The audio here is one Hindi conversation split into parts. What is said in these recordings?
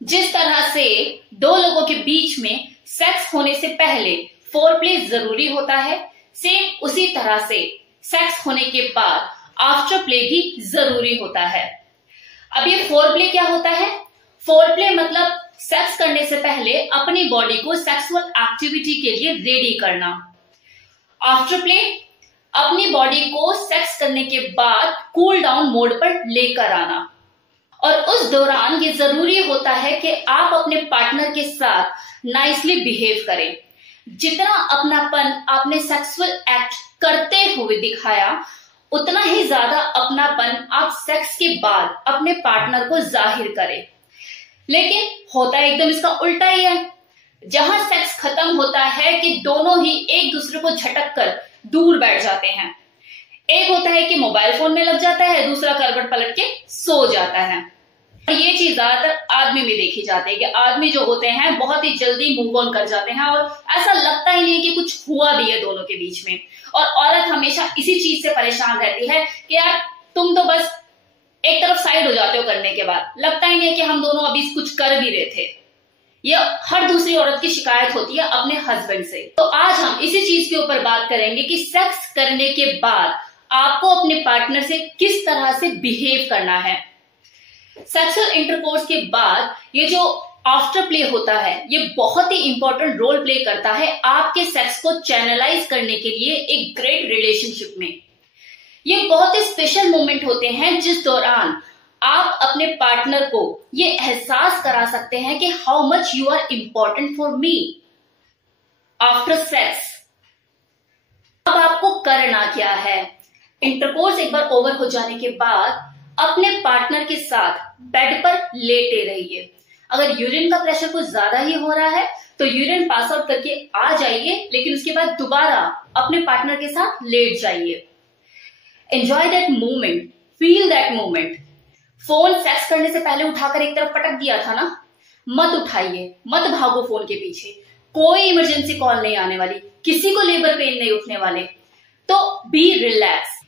जिस तरह से दो लोगों के बीच में सेक्स होने से पहले फोरप्ले जरूरी होता है, सेम उसी तरह से सेक्स होने के बाद आफ्टर प्ले भी जरूरी होता है। अब ये फोरप्ले क्या होता है? फोरप्ले मतलब सेक्स करने से पहले अपनी बॉडी को सेक्सुअल एक्टिविटी के लिए रेडी करना। आफ्टर प्ले अपनी बॉडी को सेक्स करने के बाद कूल डाउन मोड पर लेकर आना। और उस दौरान ये जरूरी होता है कि आप अपने पार्टनर के साथ नाइसली बिहेव करें। जितना अपनापन आपने सेक्सुअल एक्ट करते हुए दिखाया, उतना ही ज्यादा अपनापन आप सेक्स के बाद अपने पार्टनर को जाहिर करें। लेकिन होता एकदम इसका उल्टा ही है। जहां सेक्स खत्म होता है कि दोनों ही एक दूसरे को झटक कर दूर बैठ जाते हैं। एक होता है कि मोबाइल फोन में लग जाता है, दूसरा करवट पलट के सो जाता है। ये चीज ज्यादातर आदमी में देखी जाती है कि आदमी जो होते हैं बहुत ही जल्दी मूव ऑन कर जाते हैं और ऐसा लगता ही नहीं कि कुछ हुआ भी है दोनों के बीच में। और औरत हमेशा इसी चीज से परेशान रहती है कि यार तुम तो बस एक तरफ साइड हो जाते हो करने के बाद, लगता ही नहीं कि हम दोनों अभी कुछ कर भी रहे थे। ये हर दूसरी औरत की शिकायत होती है अपने हस्बैंड से। तो आज हम इसी चीज के ऊपर बात करेंगे कि सेक्स करने के बाद आपको अपने पार्टनर से किस तरह से बिहेव करना है। सेक्सुअल इंटरकोर्स के बाद ये जो आफ्टर प्ले होता है, ये बहुत ही इंपॉर्टेंट रोल प्ले करता है आपके सेक्स को चैनलाइज करने के लिए एक ग्रेट रिलेशनशिप में। ये बहुत ही स्पेशल मोमेंट होते हैं जिस दौरान आप अपने पार्टनर को ये एहसास करा सकते हैं कि how much you are important for me after sex. अब आपको करना क्या है? इंटरकोर्स एक बार ओवर हो जाने के बाद अपने पार्टनर के साथ बेड पर लेटे रहिए। अगर यूरिन का प्रेशर कुछ ज्यादा ही हो रहा है तो यूरिन पास आउट करके आ जाइए, लेकिन उसके बाद दोबारा अपने पार्टनर के साथ लेट जाइए। Enjoy that moment, feel that moment. Phone sex करने से पहले उठाकर एक तरफ पटक दिया था ना, मत उठाइए, मत भागो फोन के पीछे। कोई इमरजेंसी कॉल नहीं आने वाली, किसी को लेबर पेन नहीं उठने वाले, तो be relax.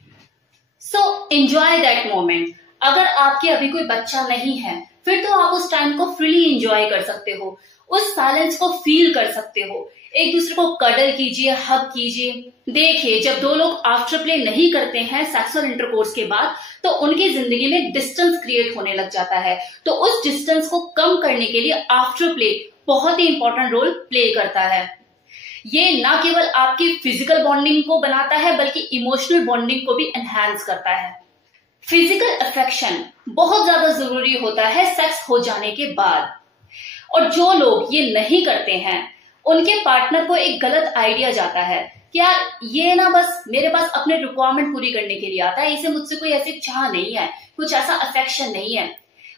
So enjoy that moment. अगर आपके अभी कोई बच्चा नहीं है फिर तो आप उस टाइम को फ्रीली एंजॉय कर सकते हो, उस साइलेंस को फील कर सकते हो। एक दूसरे को कडल कीजिए, हग कीजिए। देखिए, जब दो लोग आफ्टर प्ले नहीं करते हैं सेक्सुअल इंटरकोर्स के बाद, तो उनकी जिंदगी में डिस्टेंस क्रिएट होने लग जाता है। तो उस डिस्टेंस को कम करने के लिए आफ्टर प्ले बहुत ही इंपॉर्टेंट रोल प्ले करता है। ये ना केवल आपकी फिजिकल बॉन्डिंग को बनाता है बल्कि इमोशनल बॉन्डिंग को भी एनहांस करता है। फिजिकल अफेक्शन बहुत ज्यादा जरूरी होता है सेक्स हो जाने के बाद। और जो लोग ये नहीं करते हैं उनके पार्टनर को एक गलत आइडिया जाता है कि यार ये ना बस मेरे पास अपने रिक्वायरमेंट पूरी करने के लिए आता है, इसे मुझसे कोई ऐसी चाह नहीं है, कुछ ऐसा अफेक्शन नहीं है।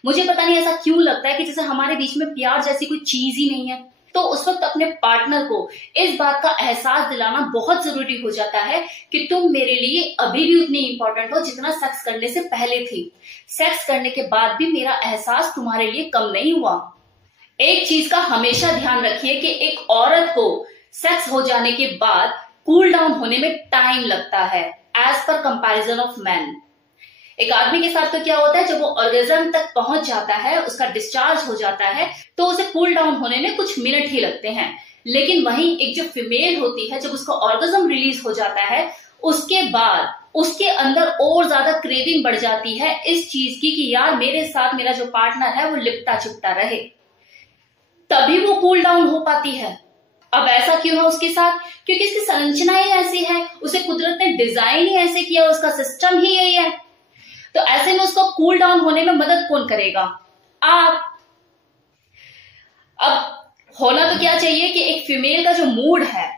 मुझे पता नहीं ऐसा क्यों लगता है कि जैसे हमारे बीच में प्यार जैसी कोई चीज ही नहीं है। तो उस वक्त अपने पार्टनर को इस बात का एहसास दिलाना बहुत जरूरी हो जाता है कि तुम मेरे लिए अभी भी उतनी इंपॉर्टेंट हो जितना सेक्स करने से पहले थी। सेक्स करने के बाद भी मेरा एहसास तुम्हारे लिए कम नहीं हुआ। एक चीज का हमेशा ध्यान रखिए कि एक औरत को सेक्स हो जाने के बाद कूल डाउन होने में टाइम लगता है as per comparison of man. एक आदमी के साथ तो क्या होता है, जब वो ऑर्गेज्म तक पहुंच जाता है, उसका डिस्चार्ज हो जाता है, तो उसे कूल डाउन होने में कुछ मिनट ही लगते हैं। लेकिन वहीं एक जो फीमेल होती है, जब उसका ऑर्गेज्म रिलीज हो जाता है, उसके बाद उसके अंदर और ज्यादा क्रेविंग बढ़ जाती है इस चीज की कि यार मेरे साथ मेरा जो पार्टनर है वो लिपटा चिपटा रहे, तभी वो कूल डाउन हो पाती है। अब ऐसा क्यों है उसके साथ? क्योंकि इसकी संरचना ही ऐसी है, उसे कुदरत ने डिजाइन ही ऐसे किया, उसका सिस्टम ही यही है। तो ऐसे में उसको कूल डाउन होने में मदद कौन करेगा? आप। अब होना तो क्या चाहिए कि एक फीमेल का जो मूड है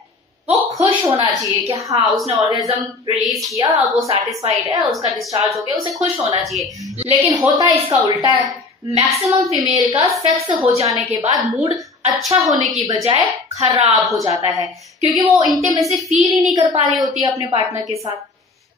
वो खुश होना चाहिए कि हाँ उसने ऑर्गेज्म रिलीज किया, अब वो सेटिस्फाइड है, उसका डिस्चार्ज हो गया, उसे खुश होना चाहिए। लेकिन होता इसका उल्टा है। मैक्सिमम फीमेल का सेक्स हो जाने के बाद मूड अच्छा होने की बजाय खराब हो जाता है, क्योंकि वो इंटीमेसी फील ही नहीं कर पा रही होती है अपने पार्टनर के साथ।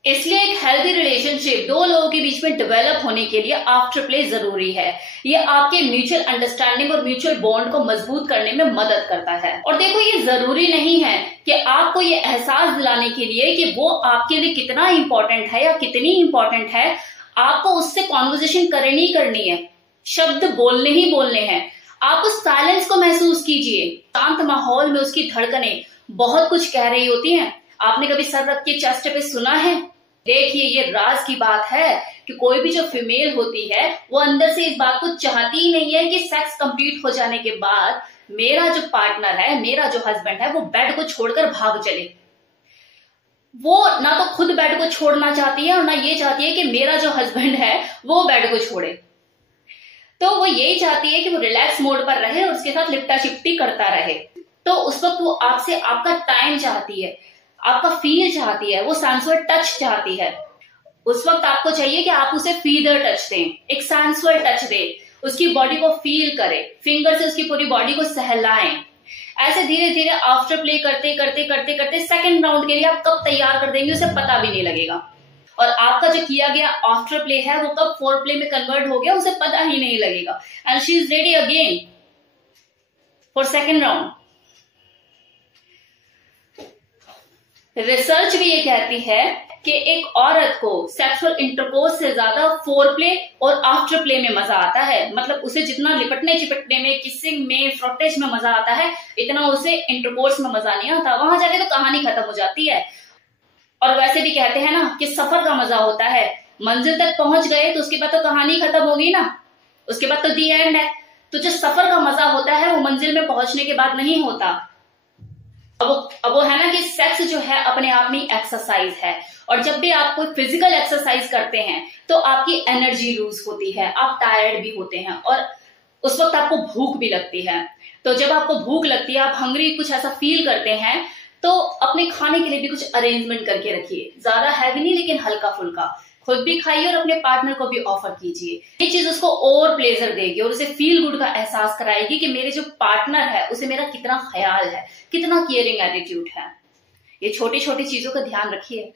इसलिए एक हेल्दी रिलेशनशिप दो लोगों के बीच में डेवलप होने के लिए आफ्टर प्ले जरूरी है। ये आपके म्यूचुअल अंडरस्टैंडिंग और म्यूचुअल बॉन्ड को मजबूत करने में मदद करता है। और देखो, ये जरूरी नहीं है कि आपको ये एहसास दिलाने के लिए कि वो आपके लिए कितना इंपॉर्टेंट है या कितनी इंपॉर्टेंट है, आपको उससे कॉन्वर्सेशन करनी ही करनी है, शब्द बोलने ही बोलने हैं। आप उस साइलेंस को महसूस कीजिए। शांत माहौल में उसकी धड़कनें बहुत कुछ कह रही होती हैं। आपने कभी सर रख के चेस्ट पे सुना है? देखिए, ये राज की बात है कि कोई भी जो फीमेल होती है वो अंदर से इस बात को चाहती ही नहीं है कि सेक्स कंप्लीट हो जाने के बाद मेरा जो पार्टनर है, मेरा जो हस्बैंड है, वो बेड को छोड़कर भाग चले। वो ना तो खुद बेड को छोड़ना चाहती है और ना ये चाहती है कि मेरा जो हस्बैंड है वो बेड को छोड़े। तो वो यही चाहती है कि वो रिलैक्स मोड पर रहे और उसके साथ लिपटा चिपटी करता रहे। तो उस वक्त वो आपसे आपका टाइम चाहती है, आपका फील चाहती है, वो सेंसुअल टच चाहती है। उस वक्त आपको चाहिए कि आप उसे फीदर टच दें, एक सेंसुअल टच दें, उसकी बॉडी को फील करें, फिंगर से उसकी पूरी बॉडी को सहलाएं। ऐसे धीरे धीरे आफ्टर प्ले करते करते करते करते सेकंड राउंड के लिए आप कब तैयार कर देंगे उसे पता भी नहीं लगेगा। और आपका जो किया गया आफ्टर प्ले है वो कब फोर प्ले में कन्वर्ट हो गया उसे पता ही नहीं लगेगा। And she is ready again for second round. Research भी ये कहती है कि एक औरत को सेक्सुअल इंटरकोर्स से ज्यादा फोर प्ले और आफ्टर प्ले में मजा आता है। मतलब उसे जितना लिपटने चिपटने में, किसिंग में, फ्रॉटेज में मजा आता है, इतना उसे इंटरकोर्स में मजा नहीं आता। वहां जाके तो कहानी खत्म हो जाती है। और वैसे भी कहते हैं ना कि सफर का मजा होता है, मंजिल तक पहुंच गए तो उसके बाद तो कहानी खत्म होगी ना, उसके बाद तो दी एंड है। तो जो सफर का मजा होता है वो मंजिल में पहुंचने के बाद नहीं होता। अब वो है ना कि सेक्स जो है अपने आप में एक्सरसाइज है, और जब भी आप कोई फिजिकल एक्सरसाइज करते हैं तो आपकी एनर्जी लूज होती है, आप टायर्ड भी होते हैं और उस वक्त आपको भूख भी लगती है। तो जब आपको भूख लगती है, आप हंग्री कुछ ऐसा फील करते हैं, तो अपने खाने के लिए भी कुछ अरेंजमेंट करके रखिए। ज्यादा हैवी नहीं लेकिन हल्का फुल्का, खुद भी खाइए और अपने पार्टनर को भी ऑफर कीजिए। ये चीज उसको और प्लेजर देगी और उसे फील गुड का एहसास कराएगी कि मेरे जो पार्टनर है उसे मेरा कितना ख्याल है, कितना केयरिंग एटीट्यूड है। ये छोटी छोटी चीजों का ध्यान रखिए।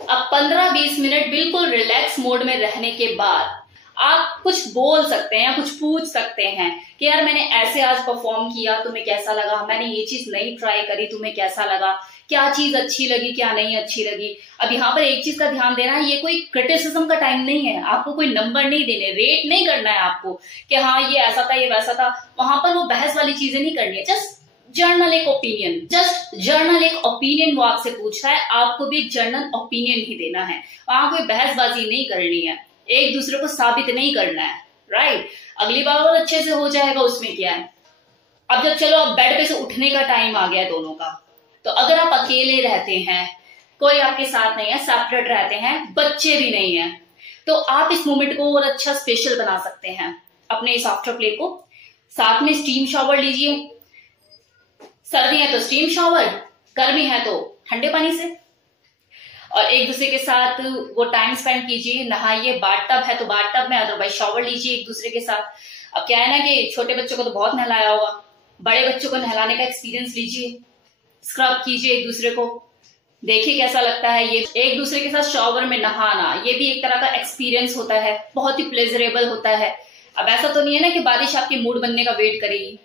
अब 15-20 मिनट बिल्कुल रिलैक्स मोड में रहने के बाद आप कुछ बोल सकते हैं या कुछ पूछ सकते हैं कि यार मैंने ऐसे आज परफॉर्म किया, तुम्हें कैसा लगा? मैंने ये चीज नहीं ट्राई करी, तुम्हें कैसा लगा? क्या चीज अच्छी लगी, क्या नहीं अच्छी लगी? अब यहाँ पर एक चीज का ध्यान देना है, ये कोई क्रिटिसिज्म का टाइम नहीं है। आपको कोई नंबर नहीं देने, रेट नहीं करना है आपको कि हाँ ये ऐसा था, ये वैसा था। वहां पर वो बहस वाली चीजें नहीं करनी है। जस्ट जर्नल एक ओपिनियन, जस्ट जर्नल एक ओपिनियन वो आपसे पूछ रहा है, आपको भी जर्नल ओपिनियन ही देना है। वहां कोई बहसबाजी नहीं करनी है, एक दूसरे को साबित नहीं करना है, राइट? अगली बार और अच्छे से हो जाएगा, उसमें क्या है। अब जब चलो अब बेड पे से उठने का टाइम आ गया है दोनों का, तो अगर आप अकेले रहते हैं, कोई आपके साथ नहीं है, सेपरेट रहते हैं, बच्चे भी नहीं है, तो आप इस मोमेंट को और अच्छा स्पेशल बना सकते हैं अपने इस आफ्टर प्ले को। साथ में स्टीम शावर लीजिए, सर्दी है तो स्टीम शावर, गर्मी है तो ठंडे पानी से, और एक दूसरे के साथ वो टाइम स्पेंड कीजिए। नहाइए, बाथ टब है तो बाथ टब में, अदरवाइज शावर लीजिए एक दूसरे के साथ। अब क्या है ना कि छोटे बच्चों को तो बहुत नहलाया होगा, बड़े बच्चों को नहलाने का एक्सपीरियंस लीजिए, स्क्रब कीजिए एक दूसरे को, देखिए कैसा लगता है। ये एक दूसरे के साथ शावर में नहाना, ये भी एक तरह का एक्सपीरियंस होता है, बहुत ही प्लेजरेबल होता है। अब ऐसा तो नहीं है ना कि बारिश आपके मूड बनने का वेट करेगी।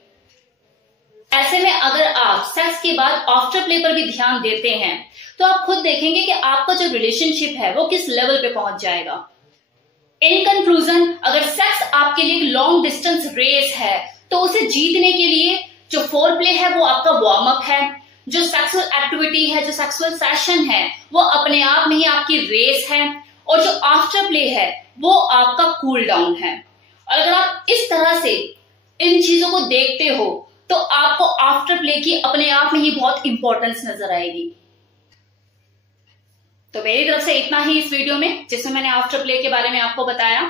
ऐसे में अगर आप सेक्स के बाद आफ्टर प्ले पर भी ध्यान देते हैं तो आप खुद देखेंगे कि आपका जो रिलेशनशिप है वो किस लेवल पे पहुंच जाएगा। इन कंक्लूजन, अगर सेक्स आपके लिए एक लॉन्ग डिस्टेंस रेस है तो उसे जीतने के लिए जो फोर प्ले है वो आपका वार्म अप है, जो सेक्सुअल एक्टिविटी है, जो सेक्सुअल सेशन है वो अपने आप में ही आपकी रेस है, और जो आफ्टर प्ले है वो आपका कूल डाउन है। और अगर आप इस तरह से इन चीजों को देखते हो तो आपको आफ्टर प्ले की अपने आप में ही बहुत इंपॉर्टेंस नजर आएगी। तो मेरी तरफ से इतना ही इस वीडियो में, जिसमें मैंने आफ्टर प्ले के बारे में आपको बताया।